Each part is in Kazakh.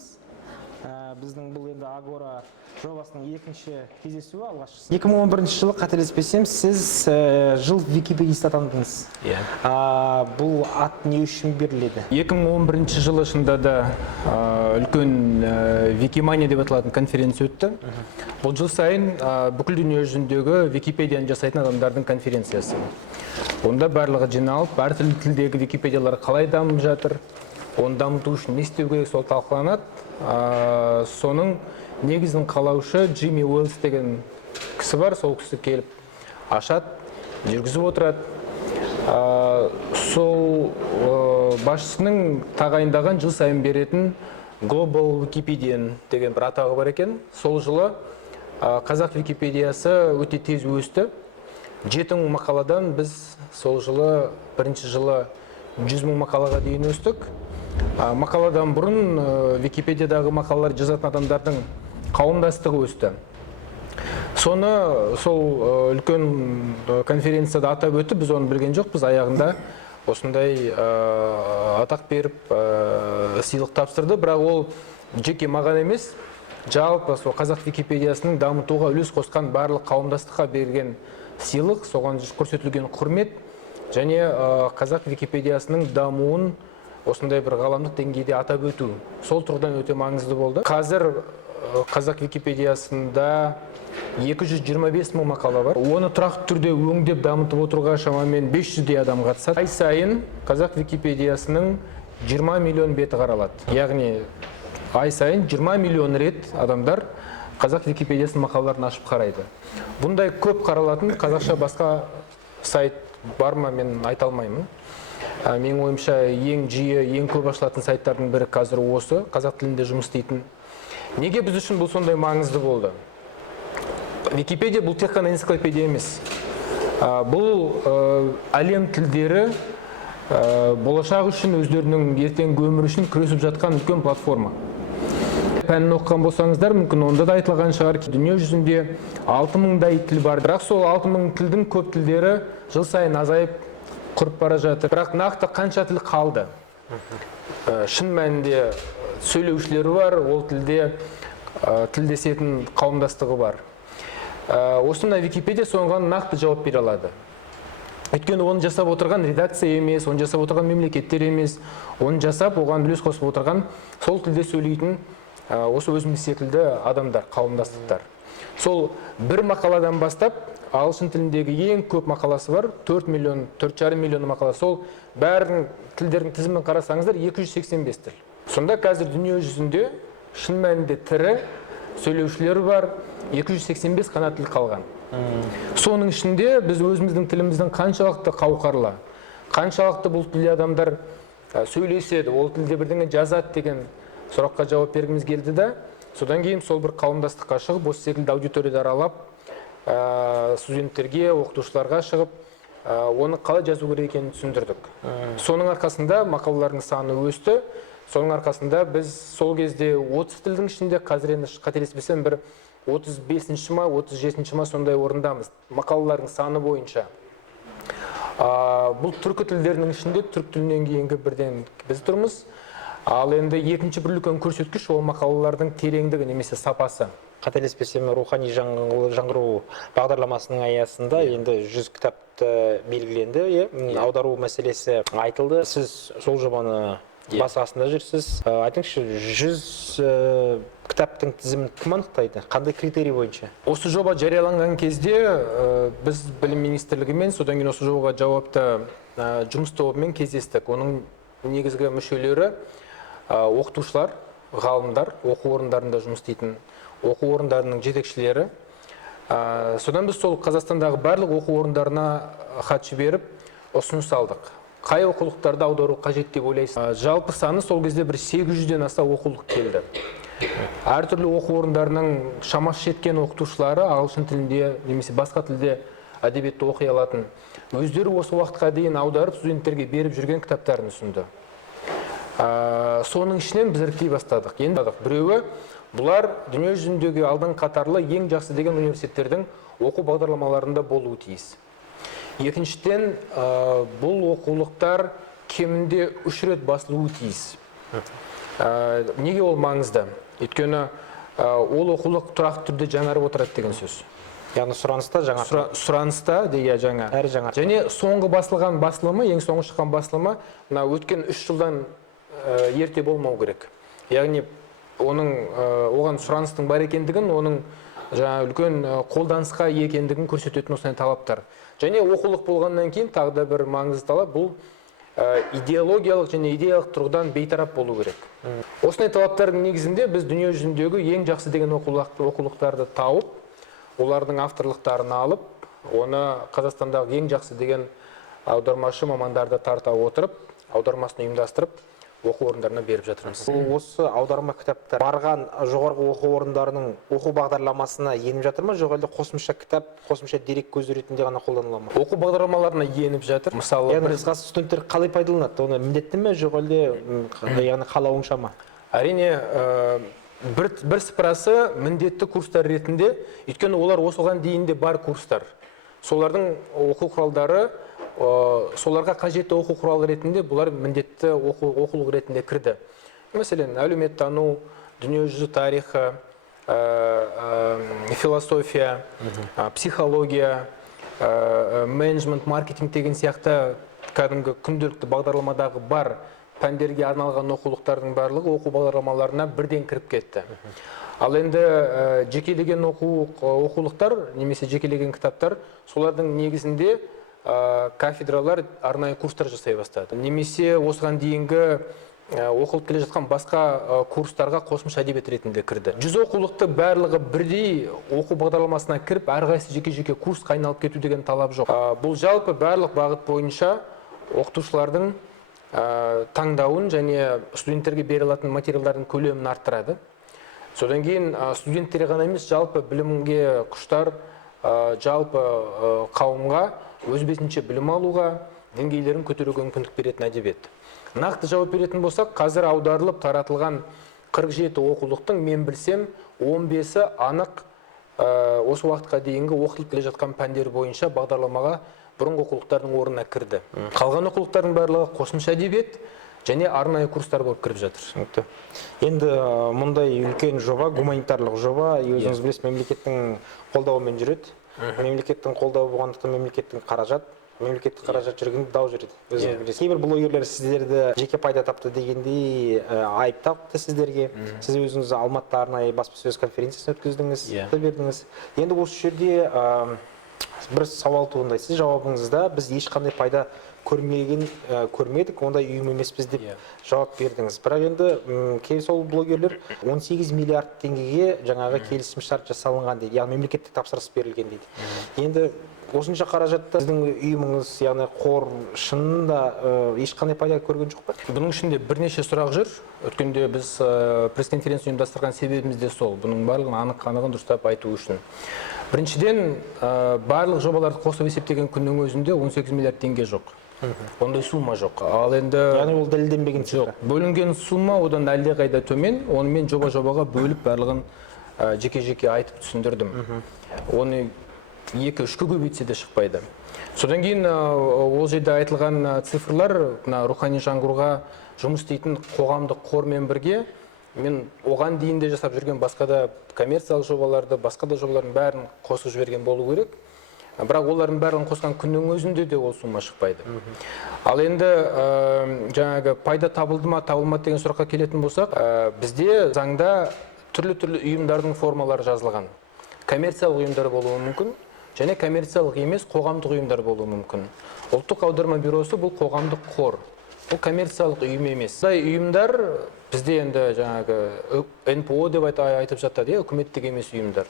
айтамыз. Біздің бұл енді Агора жобасының екінші кездесуі алғашқысы. 2011 жылы қателеспесем, сіз жыл википедист атандыңыз. Бұл ат не үшін беріледі? 2011 жылы шында да үлкен Викимания деп аталатын конференция өтті. Бұл жыл сайын бүкіл дүние жүзіндегі Википедияны жасайтын адамдардың конференциясы. Онда барлығы жиналып, әртүрлі тілдегі Википедиялар қалай дамып жатыр, оны дамыту үшін не істеу керек, сол талқыланады. Соның негізін қалаушы Джимми Уэллс деген кісі бар, сол кісі келіп ашады, жүргізіп отырады. Сол басшысының тағайындаған жыл сайын беретін Global Wikipedian деген бір атағы бар екен. Сол жылы қазақ Википедиясы өте тез өсті. 7000 мақаладан біз сол жылы бірінші жылы 100.000 мақалаға дейін өстік. Мақаладан бұрын Википедиядағы мақалалар жазатын адамдардың қауымдастығы өсті. Соны сол үлкен конференцияда атап өтті, біз оны білген жоқ, біз аяғында осындай атақ беріп сыйлық тапсырды, бірақ ол жеке маған емес, жалпы сол қазақ Википедиясының дамытуға үлес қосқан барлық қауымдастыққа берген сыйлық, соған көрсетілген құрмет және қазақ Википедиясының дамуын осындай бір ғаламдық деңгейде атап өту. Сол тұрғыдан өте маңызды болды. Қазір қазақ Википедиясында 225.000 мақала бар. Оны тұрақты түрде өңдеп дамытып отыруға шамамен 500-дей адам қатысады. Ай сайын қазақ Википедиясының 20 миллион беті қаралады. Яғни ай сайын 20 миллион рет адамдар қазақ Википедиясының мақалаларын ашып қарайды. Бұндай көп қаралатын қазақша басқа сайт бар ма, мен айта алмаймын. Менің ойымша ең жиі, ең көп ашылатын сайттардың бірі қазір осы, қазақ тілінде жұмыс істейтін. Неге біз үшін бұл сондай маңызды болды? Википедия бұл тек қана энциклопедия емес. Бұл әлем тілдері болашақ үшін, өздерінің ертеңгі өмірі үшін күресіп жатқан үлкен платформа. Пәнін оқыған болсаңыздар, мүмкін онда да айтылған шығар, дүние жүзінде 6000-дай тіл бар. Бірақ сол 6000 тілдің көп тілдері жыл сайын азайып құрып бара жатыр. Бірақ нақты қанша тіл қалды? Шын мәнінде сөйлеушілері бар, ол тілде тілдесетін қауымдастығы бар. Осында Википедия соған нақты жауап бере алады. Өйткені оны жасап отырған редакция емес, оны жасап отырған мемлекеттер емес, оны жасап, оған үлес қосып отырған сол тілде сөйлейтін осы өзіміз секілді адамдар, қауымдастықтар. Сол бір мақаладан бастап, ағылшын тіліндегі ең көп мақаласы бар, 4,5 миллион мақала. Сол бәрін тілдердің тізімін қарасаңыздар 285 тіл. Сонда қазір дүние жүзінде шын мәнінде тірі сөйлеушілер бар, 285 қана тіл қалған. Соның ішінде біз өзіміздің тіліміздің қаншалықты қауқарлы, қаншалықты бұл тілде адамдар сөйлеседі, ол тілде бірдеңе жазады деген сұраққа жауап бергіміз келді да, содан кейін сол бір қауымдастыққа шығып, осы секілді аудиторияда аралап, студенттерге, оқытушыларға шығып, оны қалай жазу керек екенін түсіндірдік. Соның арқасында мақалалардың саны өсті. Соның арқасында біз сол кезде 30 тілдің ішінде, қазір енді қателеспесем бір 35-ші ма, 37-ші ма сондай орындамыз. Мақалалардың саны бойынша. Бұл түркі тілдерінің ішінде түрік тілінен кейінгі бірден біз тұрмыз. Ал енді екінші бір үлкен көрсеткіш ол мақалалардың тереңдігі немесе сапасы. Қателеспесем, рухани жаңғыру бағдарламасының аясында енді 100 кітапты белгіленді, аудару мәселесі айтылды. Сіз сол жобаны басқасында жүрсіз. Айтыңызшы, 100 кітаптың тізімін кім анықтайды? Қандай критерий бойынша? Осы жоба жарияланған кезде біз білім министрлігімен, содан кейін осы жобаға жауапты жұмыс тобымен кездестік. Оның негізгі мүшелері оқытушылар, ғалымдар, оқу орындарында жұмыс істейтін оқу орындарының жетекшілері. Содан біз сол Қазақстандағы барлық оқу орындарына хат жіберіп, ұсыныс алдық. Қай оқулықтарды аудару қажет деп ойлайсыз? Жалпы саны сол кезде бір 800-ден аса оқулық келді. Әртүрлі оқу орындарының шамасы жеткен оқытушылары ағылшын тілінде немесе басқа тілде әдебиетті оқи алатын. Өздері осы уақытқа дейін аударып, студенттерге беріп жүрген кітаптарын ұсынды. Соның ішінен біз іріктей бастадық. Енді біреуі бұлар дүние жүзіндегі алдын қатарлы ең жақсы деген университеттердің оқу бағдарламаларында болуы тиіс. Екіншіден, бұл оқулықтар кемінде 3 рет басылуы тиіс. Неге ол маңызды? Өйткені ол оқулық тұрақты түрде жаңарып отырады деген сөз. Яғни сұраныста жаңа Сұраныста деген жаңа. Әрі жаңа. Және соңғы басылған басылымы, ең соңғы шыққан басылымы, мына өткен 3 жылдан ерте болмау керек. Яғни оған сұраныстың бар екендігін, оның жаңа үлкен қолданысқа екендігін көрсететін осындай талаптар. Және оқулық болғаннан кейін тағы да бір маңызды талап бұл идеологиялық және идеялық тұрғыдан бейтарап болу керек. Осындай талаптардың негізінде біз дүние жүзіндегі ең жақсы деген оқулықтарды тауып, олардың авторлықтарын алып, оны Қазақстандағы ең жақсы деген аудармашы мамандарды тарта отырып, аудармасын ұйымдастырып, оқу орындарына беріп жатырмыз. Осы аударма кітаптар барған жоғарғы оқу орындарының оқу бағдарламасына еніп жатыр ма, жоқ әлде қосымша кітап, қосымша дерек көзі ретінде ғана қолданыла ма? Оқу бағдарламаларына еніп жатыр. Мысалы, яғни қысқасы студенттер қалай пайдаланады? Оны міндетті ме, жоқ әлде яғни қалауынша ма? Әрине, бір сыпырасы міндетті курстар ретінде, өйткені олар осыған дейін де бар курстар. Солардың оқу құралдары, соларға қажетті оқу құралы ретінде бұлар міндетті оқулық ретінде кірді. Мәселен, әлеуметтану, дүниежүзі тарихы, философия, психология, менеджмент, маркетинг деген сияқты кәдімгі күнделікті бағдарламадағы бар пәндерге арналған оқулықтардың барлығы оқу бағдарламаларына бірден кіріп кетті. Ал енді жекелеген оқулықтар, немесе жекелеген кітаптар, солардың негізінде кафедралар арнайы курстар жасай бастады. Немесе осыған дейінгі оқылып келе жатқан басқа курстарға қосымша әдебиет ретінде кірді. 100 оқулықты барлығы бірдей оқу бағдарламасына кіріп, әрқайсысы жеке-жеке курсқа айналып кету деген талап жоқ. Бұл жалпы барлық бағыт бойынша оқытушылардың таңдауын және студенттерге берілетін материалдардың көлемін арттырады. Содан кейін студенттерге ғана емес, жалпы білімге құштар, жалпы қауымға өз бетінше білім алуға деңгейлерін көтеруге мүмкіндік беретін әдебиет. Нақты жауап беретін болсақ, қазір аударылып таратылған 47 оқулықтың мен білсем 15-і анық осы уақытқа дейінгі оқытылып келе жатқан пәндер бойынша бағдарламаға бұрынғы оқулықтардың орнына кірді. Қалған оқулықтардың барлығы қосымша әдебиет және арнайы курстар болып кіріп жатыр. Енді мұндай үлкен жоба, гуманитарлық жоба, өзіңіз білесіз, мемлекеттің қолдауымен жүреді. Мемлекеттің қолдауы болғандықтан мемлекеттің қаражат жүргенде дау жүреді. Өзіңіз білесіз. Кейбір блогерлер сіздерді жеке пайда тапты дегендей айып тағыпты сіздерге. Сіз өзіңіз Алматыда арнайы баспасөз конференциясын өткіздіңіз, бердіңіз. Енді осы жерде бір сауал туындайды. Сіз жауабыңызда біз ешқандай пайда көрмедік, ондай ұйым емеспіз деп жауап бердіңіз. Бірақ енді кей сол блогерлер 18 миллиард теңгеге жаңағы келісімшарт жасалынған дейді, яғни мемлекеттік тапсырыс берілген дейді. Енді осынша қаражатта сіздің ұйымыңыз, яғни қор шынында ешқандай пайда көрген жоқ па? Бұның ішінде бірнеше сұрақ жүр. Өткенде біз пресс-конференция ұйымдастырған себебіміз де сол. Бұның барлығын анық-қанығын дұрыстап айту үшін. Біріншіден, барлық жобаларды қосып есептеген күннің өзінде 18 миллиард теңге жоқ. Ондай сумма жоқ. Ал енді яғни ол дәлелденбеген цифр. Бөлінген сумма одан әлде қайда төмен. Онымен жоба-жобаға бөліп барлығын жеке-жеке айтып түсіндірдім. Оны 2-3-ке көбейтсе де шықпайды. Содан кейін ол жерде айтылған цифрлар рухани жаңғыруға жұмыс істейтін қоғамдық қормен бірге мен оған дейін де жасап жүрген басқа да коммерциялық жобаларды, басқа да жобалардың бәрін қосып жіберген болу керек. Бірақ олардың бәрін қосқан күннің өзінде де ол сумма шықпайды. Ал енді жаңағы пайда табылды ма, табылмады деген сұраққа келетін болсақ, бізде заңда түрлі-түрлі ұйымдардың формалары жазылған. Коммерциялық ұйымдар болуы мүмкін, және коммерциялық емес қоғамдық ұйымдар болуы мүмкін. Ұлттық аударма бюросы бұл қоғамдық қор. Бұл коммерциялық ұйым емес. Бұндай ұйымдар бізде енді жаңағы НПО деп айтып жатады, үкіметтік емес ұйымдар.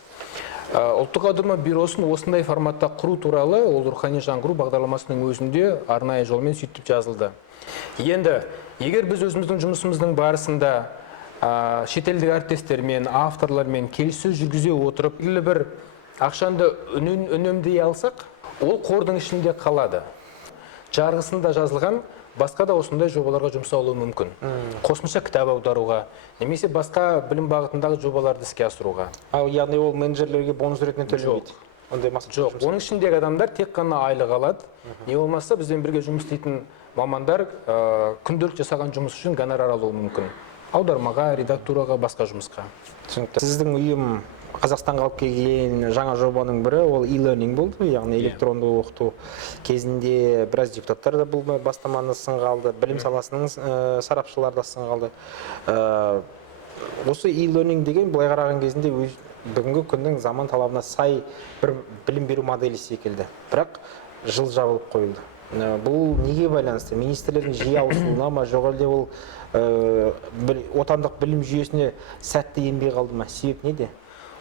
Ұлттық аударма бюросын осындай форматта құру туралы ол рухани жаңғыру бағдарламасының өзінде арнайы жолмен сөйтіп жазылды. Енді егер біз өзіміздің жұмысымыздың барысында шетелдік әріптестермен, авторлармен келіссөз жүргізе отырып, белгілі бір ақшанды үнемдей алсақ, ол қордың ішінде қалады. Жарғысында жазылған басқа да осындай жобаларға жұмсалуы мүмкін. Қосымша кітап аударуға, немесе басқа білім бағытындағы жобаларды іске асыруға. Яғни ол менеджерлерге бонус ретінде төленбейді. Ондай мақсат жоқ. Оның ішіндегі адамдар тек қана айлық алады. Не болмаса бізбен бірге жұмыс істейтін мамандар күнделік жасаған жұмыс үшін гонорар алуы мүмкін. аудармаға, редактураға, басқа жұмысқа. Түсінікті. Сіздің ұйым Қазақстанға алып келген жаңа жобаның бірі ол e-learning болды, яғни электронды оқыту. Кезінде біраз депутаттар да бұл бастаманы сынға алды, білім саласының сарапшылары да сынға алды. Осы e-learning деген былай қараған кезінде бүгінгі күннің заман талабына сай бір білім беру моделі секілді. Бірақ жыл жабылып қойылды. Бұл неге байланысты? Министрлердің жиі ауысуына ма, жоқ әлде ол отандық білім жүйесіне сәтті енбей қалды ма? Себеп неде?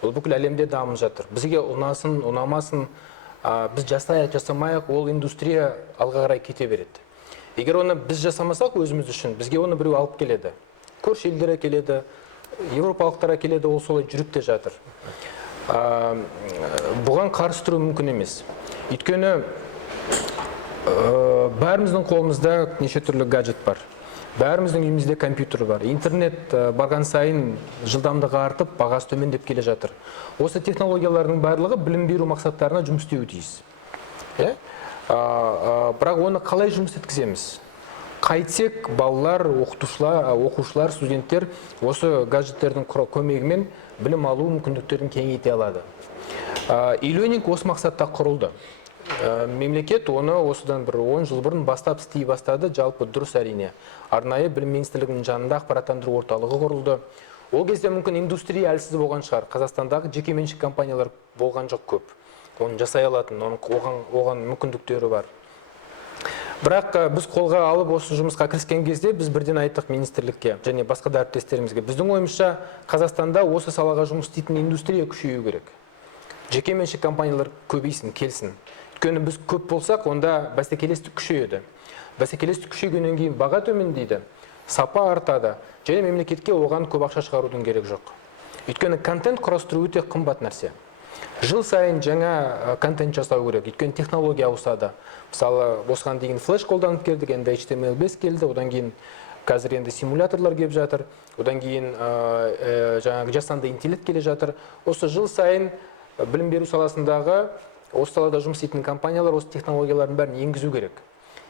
Ол бүкіл әлемде дамып жатыр. Бізге ұнасын, ұнамасын, біз жасайық, жасамайық, ол индустрия алға қарай кете береді. Егер оны біз жасамасақ өзіміз үшін, бізге оны біреу алып келеді. Көрші елдер келеді, европалықтар келеді, ол солай жүріп те жатыр. Бұған қарсы тұру мүмкін емес. Өйткені бәріміздің қолымызда неше түрлі гаджет бар. Бәріміздің үйімізде компьютер бар. Интернет барған сайын жылдамдығы артып, бағасы төмендеп келе жатыр. Осы технологиялардың барлығы білім беру мақсаттарына жұмыс істеуі тиіс. Бірақ оны қалай жұмыс еткіземіз? Қайтсек, балалар, оқушылар, студенттер осы гаджеттердің көмегімен білім алу мүмкіндіктерін кеңейте алады. E-learning осы мақсатта құрылды. Мемлекет оны осыдан бір 10 жыл бұрын бастап істей бастады, жалпы дұрыс әрине. Арнайы білім министрлігінің жанында ақпараттандыру орталығы құрылды. Ол кезде мүмкін индустрия әлсіз болған шығар. Қазақстандағы жекеменшік компаниялар болған жоқ көп. Оны жасай алатын, оған мүмкіндіктері бар. Бірақ біз қолға алып осы жұмысқа кіріскен кезде біз бірден айттық министрлікке және басқа да әріптестерімізге. Біздің ойымызша Қазақстанда осы салаға жұмыс істейтін индустрия күшею керек. Жекеменшік компаниялар көбейсін, келсін. Өйткені біз көп болсақ, онда бәсекелестік күшейеді. Бәсекелестік күшейгеннен кейін баға төмендейді, сапа артады, және мемлекетке оған көп ақша шығарудың керек жоқ. Өйткені контент құрастыру өте қымбат нәрсе. Жыл сайын жаңа контент жасау керек, өйткені технология ауысады. Мысалы, осыған дейін флеш қолданып келдік, енді HTML5 келді, одан кейін қазір енді симуляторлар келіп жатыр, одан кейін жаңағы жасанды интеллект келе жатыр. Осы жыл сайын білім беру саласындағы осы салада жұмыс істейтін компаниялар осы технологиялардың бәрін енгізу керек.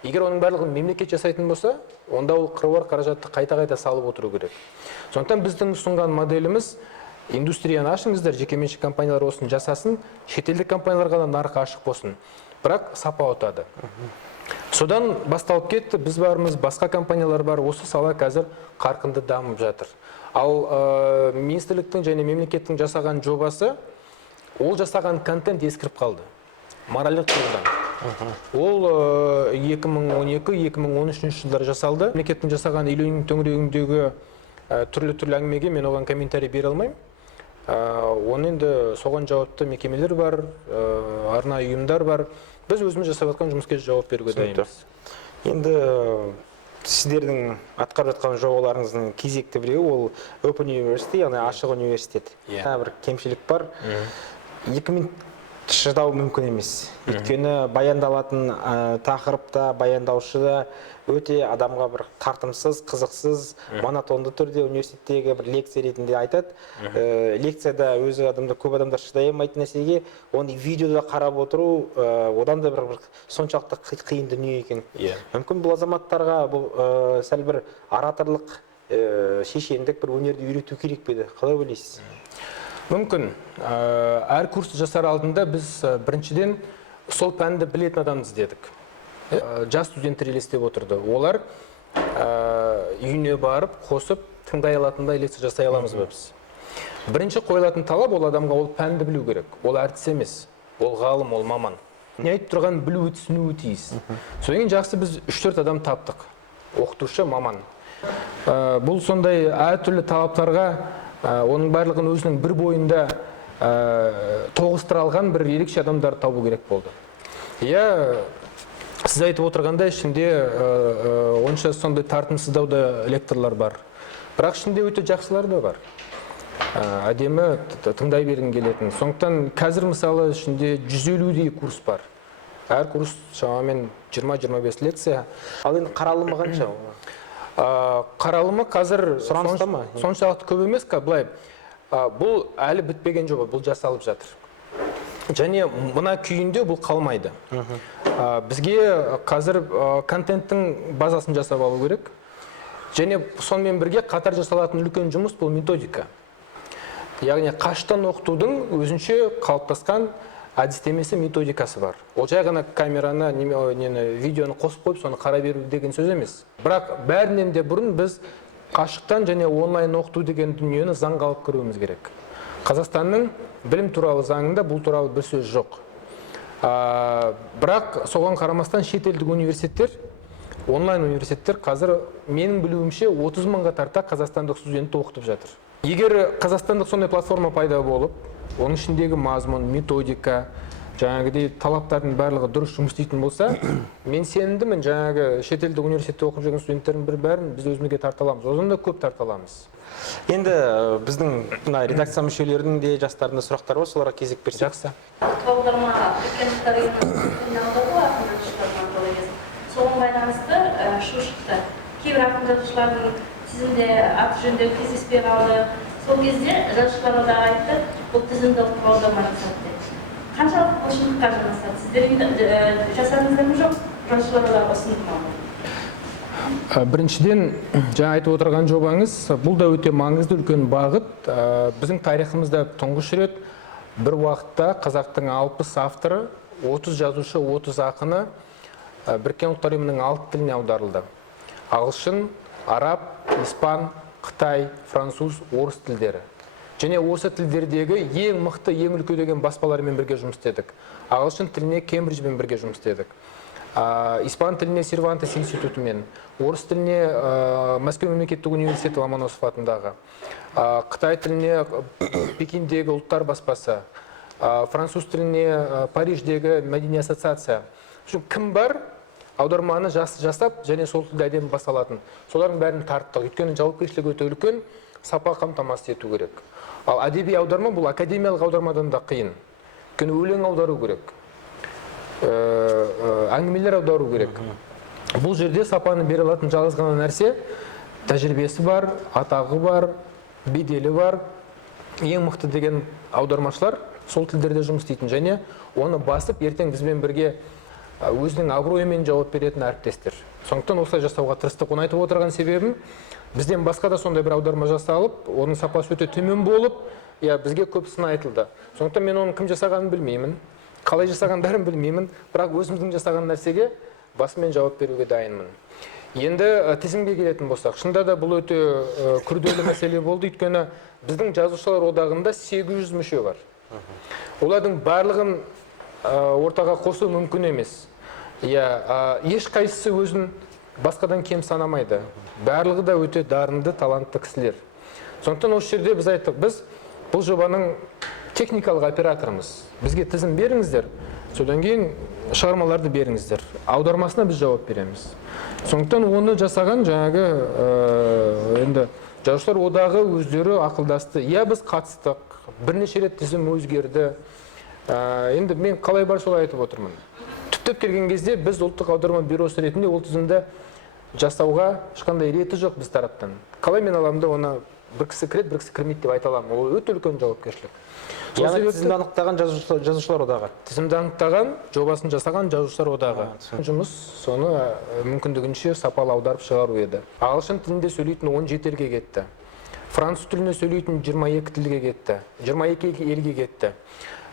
Егер оның барлығын мемлекет жасайтын болса, онда ол қыруар қаражатты қайта-қайта салып отыру керек. Сондықтан біздің ұсынған моделіміз индустрияны ашыңыздар, жекеменшік компаниялар осын жасасын, шетелдік компанияларға да нарық ашық болсын. Бірақ сапа ұтады. Содан басталып кетті, біз бармыз, басқа компаниялар бар, осы сала қазір қарқынды дамып жатыр. Ал министрліктің және мемлекеттің жасаған жобасы, ол жасаған контент ескіріп қалды. Моральдық тұрғыдан. Ол 2012-2013 жылдары жасалды. Мемлекеттің жасаған e-learning төңірегіндегі түрлі әңгімеге мен оған комментарий бере алмаймын. Оны енді соған жауапты мекемелер бар, арнайы ұйымдар бар. Біз өзіміз жасап жатқан жұмысқа жауап беруге дайынбыз. Енді сіздердің атқарып жатқан жобаларыңыздың кезекті біреуі ол Open University, яғни ашық университет. Бір кемшілік бар. 2 минут шыдау мүмкін емес. Өйткені баяндалатын тақырып та, баяндаушы да өте адамға бір тартымсыз, қызықсыз, монотонды түрде университеттегі бір лекция ретінде айтады. Лекцияда өзі көп адамдар шыдай алмайтын нәрсеге, оны видеода қарап отыру, одан да бір соншалықты қиын дүние екен. Мүмкін бұл азаматтарға сәл бір ораторлық, шешендік бір өнерді үйрету керек пе еді? Қалай ойлайсыз? Мүмкін. Әр курсты жасар алдында біз біріншіден сол пәнді білетін адам іздедік. Жас студенттер елестеп отырды. Олар үйіне барып, қосып, тыңдай алатындай лекция жасай аламыз ба біз. Бірінші қойылатын талап ол адамға ол пәнді білу керек. Ол әртіс емес, ол ғалым, ол маман. Не айтып тұрған білуі, түсінуі тиіс. Содан кейін жақсы біз 3-4 адам таптық. Оқытушы, маман. Бұл сондай әртүрлі талаптарға оның барлығын өзінің бір бойында тоғыстыра алған бір ерекше адамдар табу керек болды. Сіз айтып отырғанда ішінде онша сондай тартымсыздау да лекторлар бар. Бірақ ішінде өте жақсылар да бар. Әдемі тыңдай бергің келетін. Сондықтан қазір мысалы ішінде 150-дей курс бар. Әр курс шамамен 20-25 лекция. Ал енді қаралымы қанша? Қаралымы қазір сұраныста ма? Соншалықты көп емес, былай. Бұл әлі бітпеген жоба, бұл жасалып жатыр. Және мына күйінде бұл қалмайды. Бізге қазір контенттің базасын жасап алу керек. және сонымен бірге қатар жасалатын үлкен жұмыс бұл методика. Яғни қашықтан оқытудың өзінше қалыптасқан әдістемесі методикасы бар. Ол жай ғана камераны, видеоны қосып қойып, соны қара беру деген сөз емес. Бірақ бәрінен де бұрын біз қашықтан және онлайн оқыту деген дүниені заңға алып кіруіміз керек. Қазақстанның білім туралы заңында бұл туралы бір сөз жоқ. Бірақ соған қарамастан шетелдік университеттер, онлайн университеттер қазір менің білуімше 30 мыңға тарта қазақстандық студентті оқытып жатыр. Егер қазақстандық сондай платформа пайда болып, оның ішіндегі мазмұн, методика, жаңағыдай талаптардың барлығы дұрыс жұмыс істейтін болса, мен сенімдімін, жаңағы шетелдік университетте оқып жүрген студенттердің бәрін біз өзімізге тарта аламыз. Одан да көп тарта аламыз. Енді біздің редакция мүшелерінің де жастарында сұрақтар бар, соларға кезек берсек. Жақсы. Аударма соған байланысты шу шықты. Кейбір ақын жазушылардың тізімде аты жөнді кездеспей қалды. Сол кезде жазушылар одағы айтты, бұл тізімді ұлттық аударма жасады деп. Қаншалық бұл шындыққа жанасады? Сіздер жасадыңыздар ма жоқ? Жазушылар одағы ұсынды ма? Біріншіден, жаңа айтып отырған жобаңыз, бұл да өте маңызды үлкен бағыт. Біздің тарихымызда тұңғыш рет бір уақытта қазақтың 60 авторы, 30 жазушы, 30 ақыны Біріккен ұлттар ұйымының 6 тіліне аударылды. Ағылшын, араб, испан, қытай, француз, орыс тілдері. Және осы тілдердегі ең мықты, ең үлкейген баспалармен бірге жұмыс істедік. Ағылшын тіліне Кембриджбен бірге жұмыс істедік. Испан тіліне Сервантес институтымен, орыс тіліне Мәскеу мемлекеттік университеті Ломоносов атындағы, Қытай тіліне Пекиндегі ұлттар баспасы, француз тіліне Париждегі мәдени ассоциация. Кім бар, аударманы жасап, және сол тілде әдемі басалатын. Солардың бәрін тарттық. Өйткені жауапкершілігі өте үлкен, сапа қамтамасыз ету керек. Ал әдеби аударма бұл академиялық аудармадан да қиын. Өйткені өлең аудару керек, әңгімелер аудару керек. Бұл жерде сапаны бере алатын жалғыз ғана нәрсе тәжірибесі бар, атағы бар, беделі бар. Ең мықты деген аудармашылар сол тілдерде жұмыс істейтін, және оны басып ертең бізбен бірге өзінің абыройымен жауап беретін әріптестер. Сондықтан осылай жасауға тырыстық. Оны айтып отырған себебім, бізден басқа да сондай бір аударма жасалып, оның сапасы өте төмен болып, бізге көп сын айтылды. Сондықтан мен оның кім жасағанын білмеймін, қалай жасаған бәрін білмеймін, бірақ өзіміздің жасаған нәрсеге басымен жауап беруге дайынмын. Енді тізімге келетін болсақ, шынында да бұл өте күрделі мәселе болды, өйткені біздің жазушылар одағында 800 мүше бар. Олардың барлығын ортаға қосу мүмкін емес. Ешқайсысы өзін басқадан кем санамайды. Барлығы да өте дарынды, талантты кісілер. Сондықтан осы жерде біз айттық, біз бұл жобаның техникалық операторымыз. Бізге тізім беріңіздер, содан кейін шығармаларды беріңіздер. Аудармасына біз жауап береміз. Сондықтан оны жасаған жаңағы енді жазушылар одағы өздері ақылдасты. Біз қатыстық, бірнеше рет тізім өзгерді. Енді мен қалай бар солай айтып отырмын. Түптеп келген кезде біз ұлттық аударма бюросы ретінде ол тізімді жасауға ешқандай реті жоқ біз тараптан. Қалай мен аламын да оны бір кісі кіреді, бір кісі кірмейді деп айта аламын. Ол өте үлкен жауапкершілік. Яғни тізімді анықтаған жазушылар одағы. Тізімді анықтаған, жобасын жасаған жазушылар одағы. Жұмыс соны мүмкіндігінше сапалы аударып шығару еді. Ағылшын тілінде сөйлейтін 17 елге кетті. Француз тілінде сөйлейтін 22 тілге кетті. 22 елге кетті.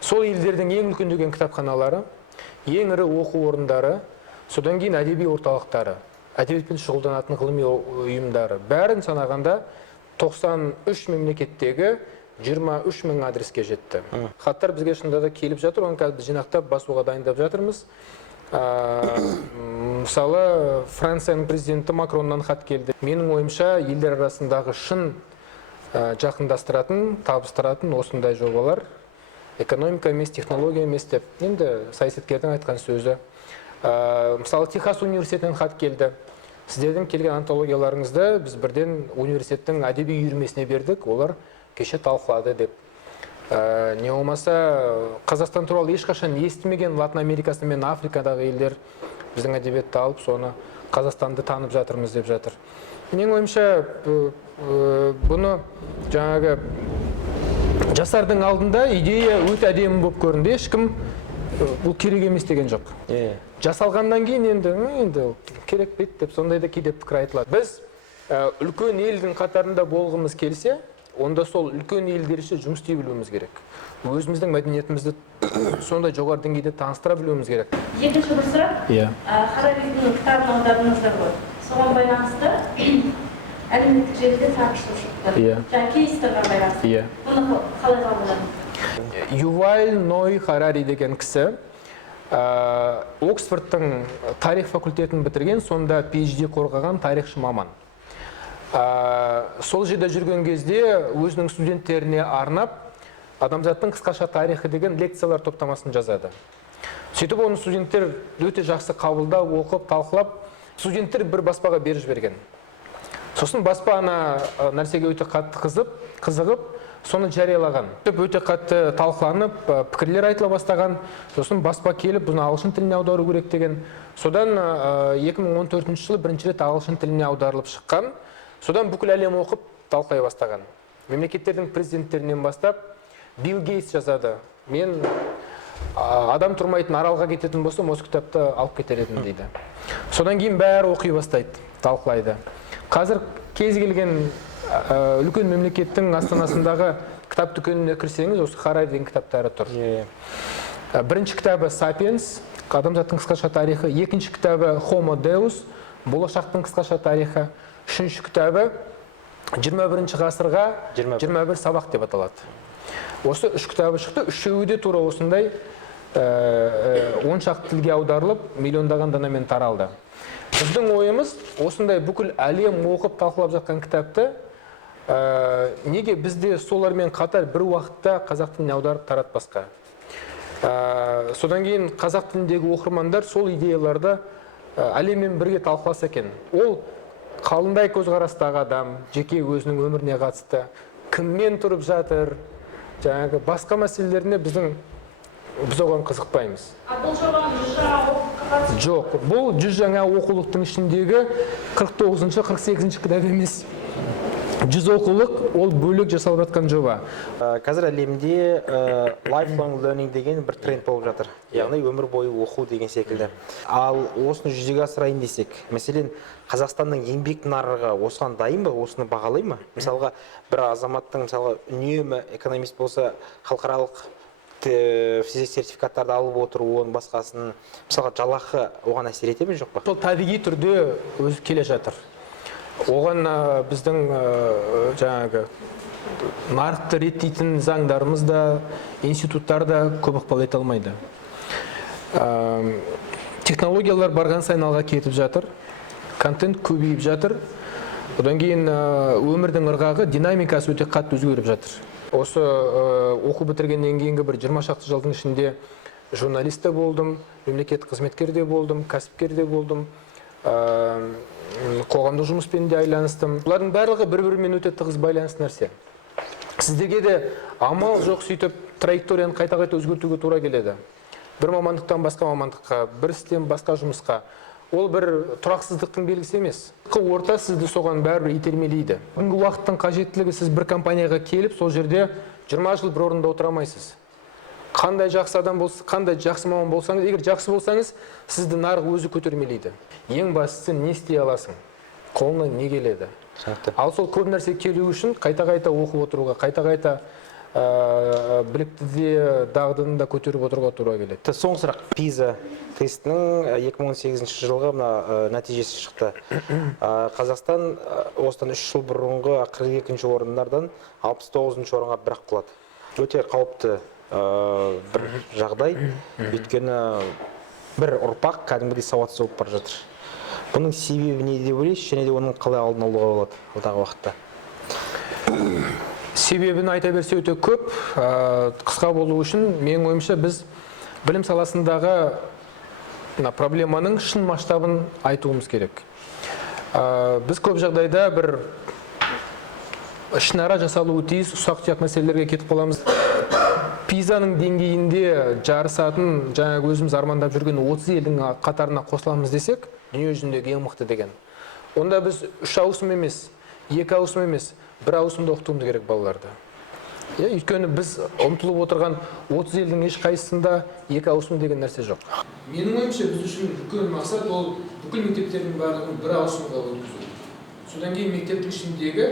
Сол елдердің ең үлкендеген кітапханалары, ең ірі оқу орындары, содан кейін әдеби орталықтары, әдебиетпен шұғылданатын ғылыми ұйымдары. Бәрін санағанда 93 мемлекеттегі 23 мың адреске жетті. Хаттар бізге шынында да келіп жатыр, оны қазір жинақтап басуға дайындап жатырмыз. Мысалы, Францияның президенті Макроннан хат келді. Менің ойымша, елдер арасындағы шын жақындастыратын, табыстыратын осындай жобалар экономика емес, технология емес деп. Енді саясаткердің айтқан сөзі. Мысалы, Техас университетінен хат келді. Сіздердің келген антологияларыңызды біз бірден университеттің әдеби үйірмесіне бердік, олар кеше талқылады деп. Не болмаса, Қазақстан туралы ешқашан естімеген Латын Америкасы мен Африкадағы елдер біздің әдебиетті алып, соны Қазақстанды танып жатырмыз деп жатыр. Менің ойымша, бұны жаңағы жасардың алдында идея өте әдемі болып көрінді. Ешкім бұл керек емес деген жоқ. Жасалғаннан кейін енді керек бейт деп сондайда кейде пікір айтылады. Біз үлкен елдің қатарында болғымыз келсе, онда сол үлкен елдерше жұмыс істей білуіміз керек. Өзіміздің мәдениетімізді сондай жоғары деңгейде таныстыра білуіміз керек. Екінші бір сұрақ. Хараридің кітабын аудардыңыздар ғой. Соған байланысты әлеуметтік желіде тартысушылықтар. Жаңа кейстерге байланысты. Бұны қалай қабылдадыңыз? Юваль Ной Харари деген кісі Оксфордтың тарих факультетін бітірген, сонда PhD қорғаған тарихшы маман. Сол жерде жүрген кезде өзінің студенттеріне арнап адамзаттың қысқаша тарихы деген лекциялар топтамасын жазады. Сөйтіп оны студенттер өте жақсы қабылдап, оқып, талқылап, студенттер бір баспаға беріп жіберген. Сосын баспа ана нәрсеге өте қатты қызығып, соны жариялаған. Өте қатты талқыланып, пікірлер айтыла бастаған. Сосын баспа келіп, бұны ағылшын тіліне аудару керек деген. Содан 2014 жылы бірінші рет ағылшын тіліне аударылып шыққан. Содан бүкіл әлем оқып, талқылай бастаған. Мемлекеттердің президенттерінен бастап, Билл Гейтс жазады. Мен адам тұрмайтын аралға кететін болсам, осы кітапты алып кетер едім дейді. Содан кейін бәрі оқи бастайды, талқылайды. Қазір кез келген үлкен мемлекеттің астанасындағы кітап дүкеніне кірсеңіз, осы Хараридің кітаптары тұр. Бірінші кітабы Sapiens, адамзаттың қысқаша тарихы. Екінші кітабы Homo Deus, болашақтың қысқаша тарихы. Үшінші кітабы 21 ғасырға 21 сабақ деп аталады. Осы үш кітабы шықты, үшеуі де тура осындай 10 шақты тілге аударылып, миллиондаған данамен таралды. Біздің ойымыз осындай бүкіл әлем оқып талқылап жатқан кітапты неге бізде солармен қатар бір уақытта қазақ тіліне аударып таратпасқа. Содан кейін қазақ тіліндегі оқырмандар сол идеяларды әлеммен бірге талқыласа екен. Ол қалындай көзқарастағы адам, жеке өзінің өміріне қатысты, кіммен тұрып жатыр, жаңағы басқа мәселелеріне біз оған қызықпаймыз. Бұл жобаның 100 жаңа оқулыққа Жоқ, бұл 100 жаңа оқулықтың ішіндегі 49-48 кітап емес. 100 оқулық, ол бөлек жасалып жатқан жоба. Қазір әлемде lifelong learning деген бір тренд болып жатыр. Яғни өмір бойы оқу деген секілді. Ал осыны жүзеге асырайын десек, мәселен, Қазақстанның еңбек нарығы осыған дайын ба, осыны бағалай ма? Мысалға, бір азаматтың үнемі экономист болса, халықаралық сертификаттарды алып отыру, оның басқасын, мысалға, жалақы оған әсер ете ме, жоқ па? Сол табиғи түрде өзі келе жатыр. Оған біздің жаңағы нарықты реттейтін заңдарымыз да, институттар да көп ықпал ете алмайды. Технологиялар барған сайын алға кетіп жатыр, контент көбейіп жатыр. Одан кейін өмірдің ырғағы, динамикасы өте қатты өзгеріп жатыр. Осы оқу бітіргеннен кейінгі бір 20 шақты жылдың ішінде журналист те болдым, мемлекеттік қызметкер де болдым, кәсіпкер де болдым, қоғамдық жұмыспен де айланыстым. Бұлардың барлығы бір-бірімен өте тығыз байланысты нәрсе. Сіздерге де амал жоқ сөйтіп траекторияны қайта-қайта өзгертуге тура келеді. Бір мамандықтан басқа мамандыққа, бір істен басқа жұмысқа. Ол бір тұрақсыздықтың белгісі емес. Орта сізді соған бәрібір итермелейді. Бүгінгі уақыттың қажеттілігі, сіз бір компанияға келіп, сол жерде 20 жыл бір орында отыра алмайсыз. Қандай жақсы адам болсаңыз, қандай жақсы маман болсаңыз, егер жақсы болсаңыз, сізді нарық өзі көтермелейді. Ең бастысы не істей аласың? Қолынан не келеді? Ал сол көп нәрсе келу үшін қайта-қайта оқып отыруға, қайта-қайта білікті де дағдыны да көтеріп отыруға тура келеді. Соңғы сұрақ, PISA тестінің 2018 жылғы нәтижесі шықты. Қазақстан осыдан 3 жыл бұрынғы 42-ші орындардан 69-ші орынға бірақ құлады. Өте қауіпті бір жағдай, өйткені бір ұрпақ кәдімгідей сауатсыз болып бара жатыр. Бұның себебі не деп ойлайсыз, және де оның қалай алдын алуға болады алдағы уақытта? Себебін айта берсе өте көп. Қысқа болу үшін, менің ойымша, біз білім саласындағы проблеманың шын масштабын айтуымыз керек. Біз көп жағдайда бір ішінара жасалуы тиіс ұсақ-түйек мәселелерге кетіп қаламыз. PISA-ның деңгейінде жарысатын, жаңағы өзіміз армандап жүрген 30 елдің қатарына қосыламыз десек, дүние жүзіндегі ең мықты деген. Онда біз 3 ауысым емес, 2 ауысым емес, 1 ауысымда оқытуымыз керек балаларды. Өйткені біз ұмтылып отырған 30 елдің ешқайсысында 2 ауысым деген нәрсе жоқ. Менің ойымша, біз үшін үлкен мақсат ол бүкіл мектептердің барлығын 1 ауысымға өткізу. Содан кейін мектептің ішіндегі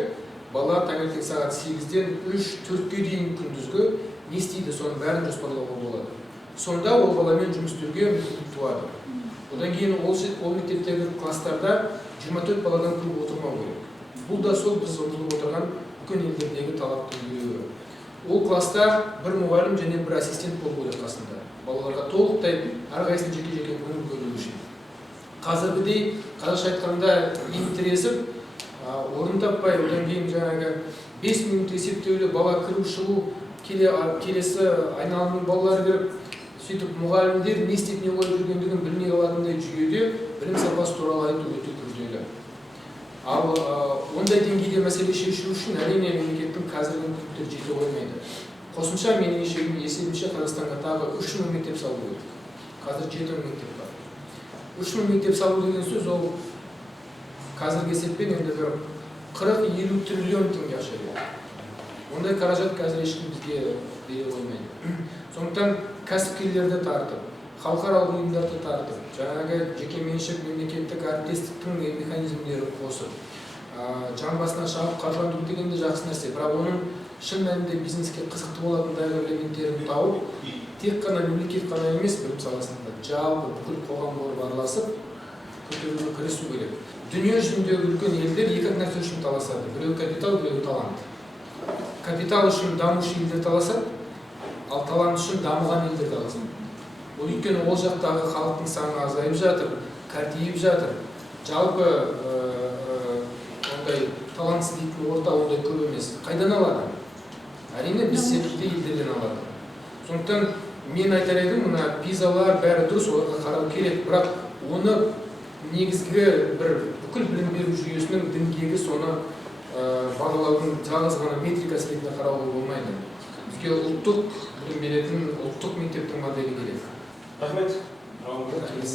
бала таңертең сағат 8-ден 3-4-ге дейін күндізгі не істейді, соның бәрін жоспарлауға болады. Сонда ол баламен жұмыс істеуге мүмкіндік туады. Одан кейін ол мектептегі класстарда 24 баладан көп отырмау керек. Бұл да сол біз ұмтылып отырған үлкен елдердегі талаптың біреуі. Ол класста бір мұғалім және бір ассистент болу керек қасында. Балаларға толықтай әрқайсысын жеке-жеке көңіл бөлу үшін. Қазіргідей қазақша айтқанда тіресіп, орын таппай, одан кейін жаңағы 5 минут есептеулі бала кіру-шығу, келесі айналымның балалары кіріп, сөйтіп мұғалімдер не істеп не қойып жүргендігін білмей қалатындай жүйеде білім сапасы туралы айту өте күрделі. Ал ондай деңгейде мәселе шешу үшін әрине мемлекеттің қазіргі мүмкіндіктері жете қоймайды. Қосымша менің есебімше Қазақстанға тағы 3000 мектеп салу керек. Қазір 7000 мектеп бар. 3000 мектеп салу деген сөз ол қазіргі есеппен енді бір 40-50 триллион теңге ақша керек. Ондай қаражат қазір ешкім бізге бере қоймайды. Сондықтан кәсіпкерлерді тартып, халықаралық ұйымдарды тартып, жаңағы жекеменшік мемлекеттік әріптестіктің механизмдерін қосып, жан басына шағып қаржыландыру дегенде жақсы нәрсе, бірақ оның шын мәнінде бизнеске қызықты болатындай элементтерін тауып, тек қана мемлекет қана емес, білім саласында жалпы бүкіл қоғам болып араласып, көтеруге кірісу керек. Дүние жүзіндегі үлкен елдер екі нәрсе үшін таласады. Біреу капитал, біреу талант. Капитал үшін дамушы елдер таласады, ал талант үшін дамыған елдер таласады. Ол өйткені ол жақтағы халықтың саны азайып жатыр, кәртейіп жатыр. Жалпы ондай талантсыз дейтін орта ондай көп емес. Қайдан алады? Әрине біз секілді елдерден алады. Сондықтан мен айтар едім, мына пизалар бәрі дұрыс, оларға қарау керек, бірақ оны негізгі бір бүкіл білім беру жүйесінің діңгегі соны бағалаудың жалғыз ғана метрикасы ретінде қарауға болмайды. Бізге ұлттық білім беретін ұлттық мектептің моделі керек. Рахмет. Рахмет.